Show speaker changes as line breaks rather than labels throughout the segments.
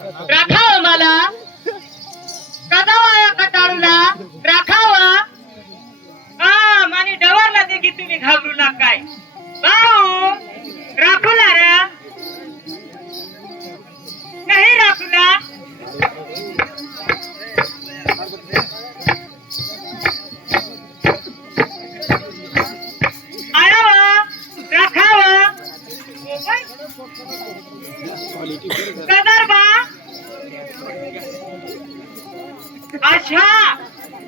राखाव मला. कदावा या कटाळूला. राखावा. माने डवरला दे की तुम्ही घाबरू नकाय भाऊ राखूला रे नाही राखूला राखावा. अच्छा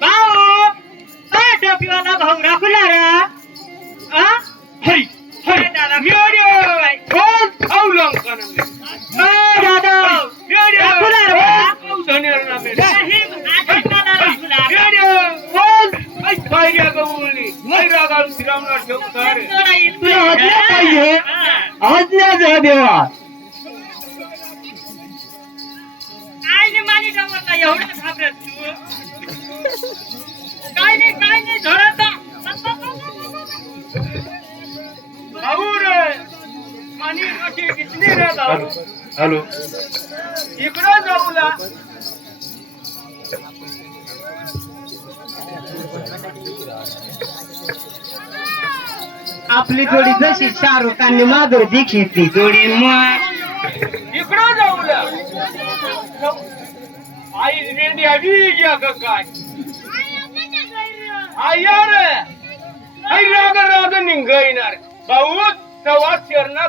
भाऊ काय टोपीवाला भाऊ राखूला रे आ?
हरी हरी
दादा.
मेरे कोण अवलंकन
ए, दादा राखूला रे बा?
धनेर नामे
नाही, आठवणाला राखूला.
कोण ऐ पायऱ्या गवळणी मैरा घालून श्रीरामला ठेवता रे
तुला इथून
आज्ञा पाहिजे.
हा.
आज्ञा द्या देवा
काय नाही मानी जमत एवढं घाबरत तू? काय नाही काय नाही धरत
भाऊ रे आणि अशी किती रे भाऊ?
हॅलो
इकडं जाऊला
आपली जोडी जशी शाहरुख माधुरी दीक्षितची जोडी. मग
इकडं जाऊला आई रेंडी हवी घ्या का काय? आई रे. आई राग राग निघणार भाऊ तवा शेरणा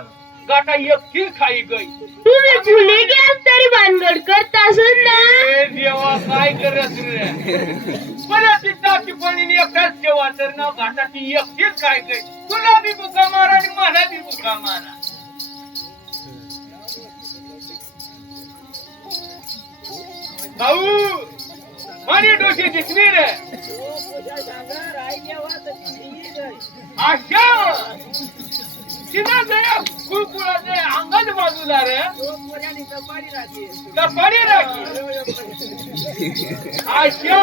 गाटा एकटी खाई गई.
तुम्ही जुने गॅस तरी भानगड करता ना.
ए देवा काय करत रे? परत टाकी पडली एकटाच जेवा तर ना घाटा ती एकटीच काय गई भाऊ माझी डोशी दिसली रे। अशा कुळकुळा जे अंगण बाजूला रे। लपाडी राखी। अशा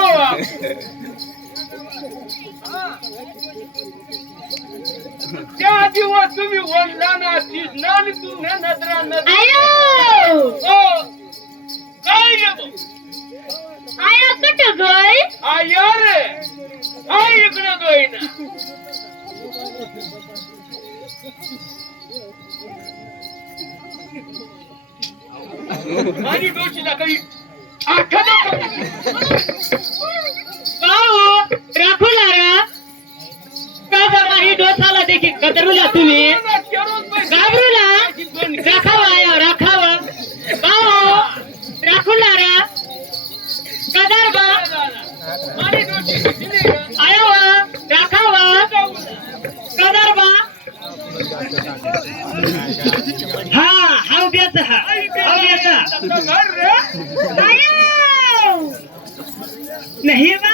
त्या दिवस तुम्ही वडला ना तीच ना आणि तू ना नजरा नजर ओ, काय रे भाऊ?
आयो कुठं गय
आया रे आय इकडे गई ना माझी डोशीला काही आठवत
भाऊ राखूला रे कदर नाही डोसाला देखील कदरूला तुम्ही नहीं बा.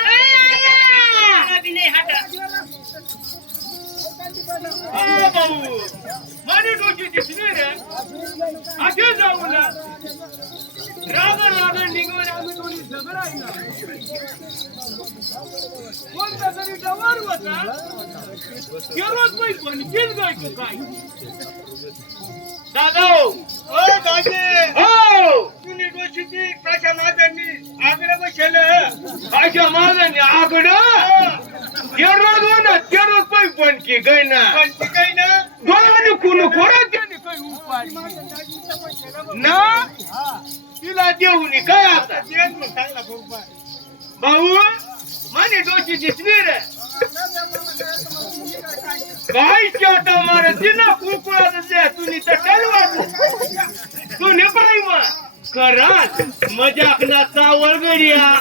अभी नहीं हटा
रे. असे जाऊ ना. राग राग निघून आम्ही दोन्ही झगडा आहे ना. कोणता तरी डवर होता. केरोच बाई पण केल गायचं काय? दादा ओ दाजे. हो! तुम्ही डोशीची आगडे बसेल પાછો મારે ને આગળ. તેરો દો ને તેરો કોઈ પંચી ગઈ ના. પંચી ગઈ ના? દોડવાનું કુલું ખોરો તેની કઈ ઉપાડી? ના? ઈલા દેવું ની કયા હતા તેનું સાંગલા ભગવાન. બહુ મને
ડોસી જીસની રે ભાઈ કે
તમારે? દિના
કુકુળા દે તું ની તો ટેલવાનું. તું ને ભાઈ માં કરાત મજાક ના સાવળ ગડિયા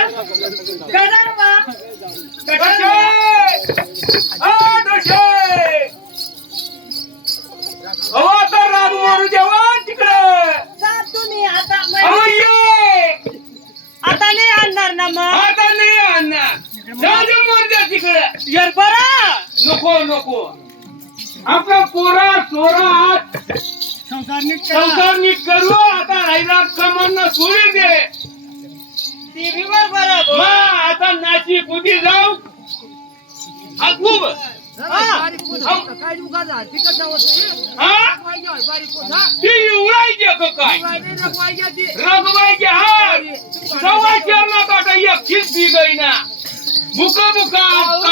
मारू जेव्हा तिकडे.
आता नाही आणणार आता नाही आणणार. तिकडे. जर बरा
नको नको. आपला पोरा चोरा संसार नीट करू. आता राहिला कमांना सोडून दे. टीव्ही वर કૂદી જાવ
આ
કૂદ મુકા મુકા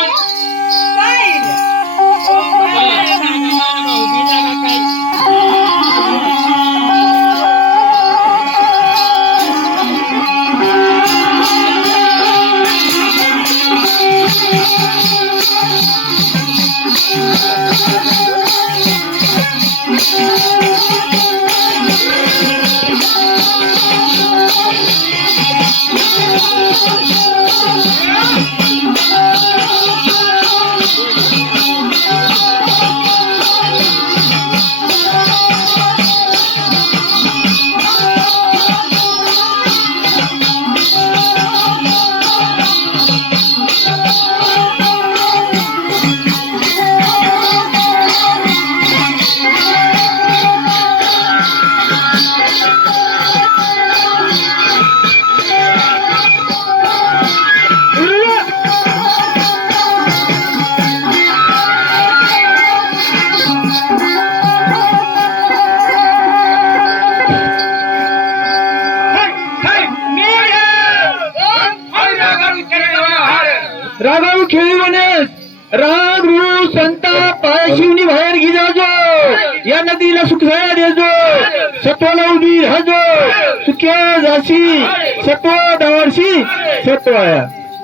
राग रू संता पाय शिवनी बाहेर गिजाजो जाजो. या नदीला सुखया देजो. सत्वाला उदी राजो सुख्या जाशी सत्व डावरशी सत्वाया.